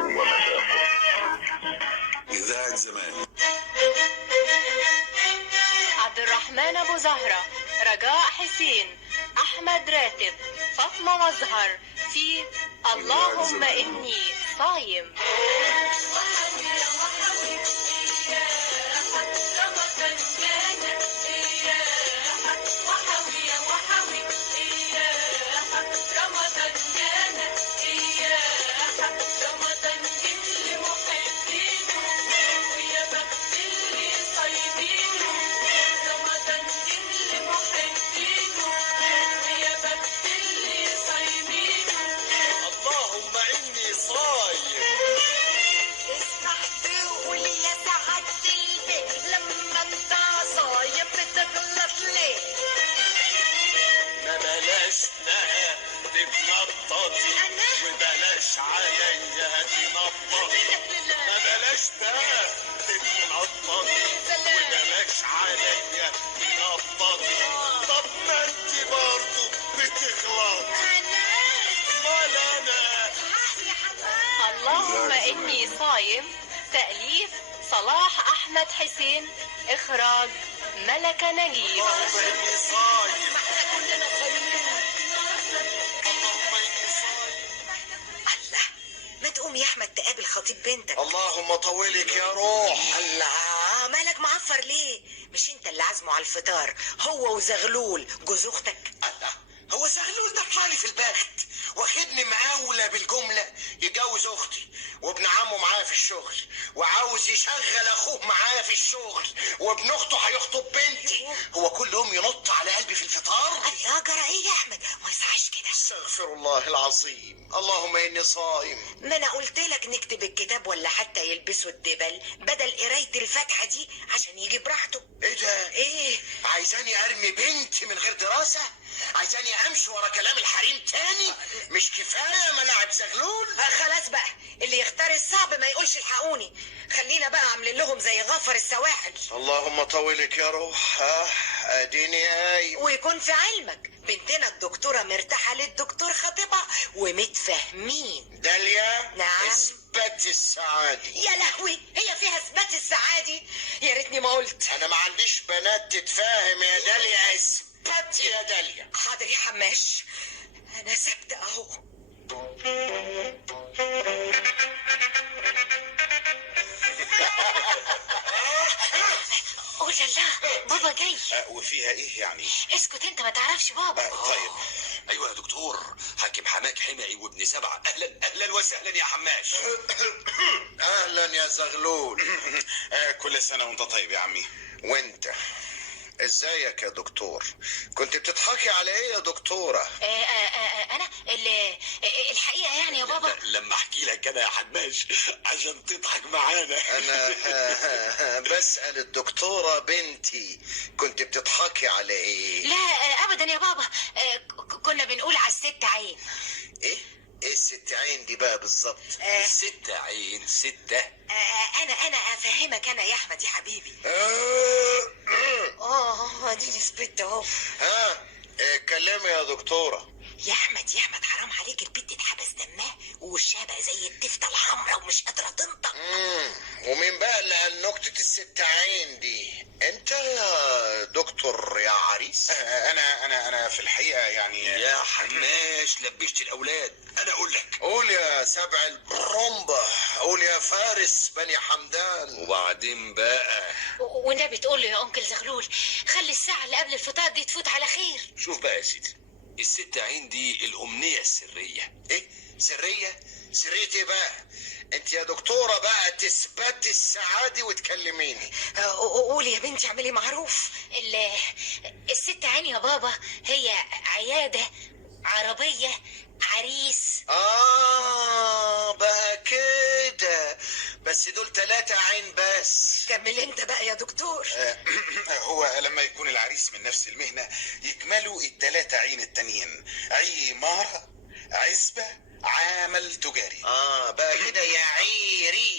ومذاقه. إذاعة زمان. عبد الرحمن أبو زهرة، رجاء حسين، أحمد راتب، فاطمة مظهر في اللهم إني صايم. وبلاش عليا تنططي، ما بلاش بقى تتنططي وبلاش عليا تنططي. طب ما انت برضه بتغلطي. ولا انا. اللهم إني صايم، تأليف صلاح أحمد حسين، إخراج ملكة نجيب. اللهم اني صايم. كلنا صايمين. اللهم اني صايم. الله، ما تقوم يا احمد تقابل خطيب بنتك. اللهم طولك يا روح. الله، مالك معفر ليه؟ مش انت اللي عازمه على الفطار هو وزغلول جوز اختك؟ الله، هو زغلول ده طلعلي في البخت واخدني مقاولة بالجملة يتجوز اختي، وابن عمه معايا في الشغل وعاوز يشغل اخوه معايا في الشغل، وابن اخته هيخطب بنتي. هو كل يوم ينط على قلبي في الفطار. الله، جرى ايه يا احمد؟ ما يصحش كده. استغفر الله العظيم. اللهم اني صايم. ما انا قلت لك نكتب الكتاب ولا حتى يلبسوا الدبل بدل قرايه الفاتحه دي عشان يجي براحته. ايه ده؟ ايه؟ عايزاني ارمي بنتي من غير دراسة؟ عايزاني امشي ورا كلام الحريم تاني؟ مش كفاية ملاعب زغلول؟ خلاص بقى، اللي يختار الصعب ما يقولش الحقوني. خلينا بقى عاملين لهم زي غفر السواحل. اللهم طولك يا روح. اديني قايم. ويكون في علمك بنتنا الدكتورة مرتاحة للدكتور خطيبها ومتفاهمين. داليا. نعم. اثبت السعادة. يا لهوي، هي فيها اثبات السعادة؟ يا ريتني ما قلت. انا ما عنديش بنات تتفاهم يا داليا. اثبت يا داليا. حاضر يا حماش، انا ثابتة اهو. قول الله، بابا جاي. وفيها ايه يعني؟ اسكت انت، ما تعرفش بابا. طيب. ايوه يا دكتور، حاكم حماك حمعي وابن سبعة. اهلا اهلا وسهلا يا حماش. اهلا يا زغلول. كل سنة وانت طيب يا عمي. وانت ازيك يا دكتور؟ كنت بتضحكي على ايه يا دكتورة؟ انا الحقيقه يعني يا بابا. لما احكي لك انا يا حماش عشان تضحك معانا. انا بسأل الدكتورة بنتي كنت بتضحكي على ايه؟ لا ابدا يا بابا، كنا بنقول على الست عين. ايه الست عين دي بقى بالظبط؟ الست عين ستة. انا افهمك انا يا احمد يا حبيبي. دي نسبت اهو. اتكلمي يا دكتورة. يا احمد حرام عليك، البنت اتحبس دمها ووشها بقى زي التفتة الحمراء ومش قادرة تنطق. ومين بقى اللي قال نكتة الست عين دي؟ انت يا دكتور يا عريس؟ انا في الحقيقة يعني. يا حماش لبشت الاولاد. انا اقول لك. قول يا سبع البرومبا، قول يا فارس بني حمدان. وبعدين بقى والنبي تقول له يا انكل زغلول خلي الساعه اللي قبل الفطار دي تفوت على خير. شوف بقى يا سيدي، الست عين دي الأمنية السرية. إيه؟ سرية؟ سرية إيه بقى؟ أنت يا دكتورة بقى تثبتي السعادة وتكلميني. قولي يا بنتي، اعملي معروف. الست عين يا بابا هي عياده، عربيه، عريس. بقى كده. بس دول 3 عين بس. كمل انت بقى يا دكتور. هو لما يكون العريس من نفس المهنة يكملوا ال3 عين التانيين: عمارة، عزبة، عمل تجاري. بقى كده يا عريس.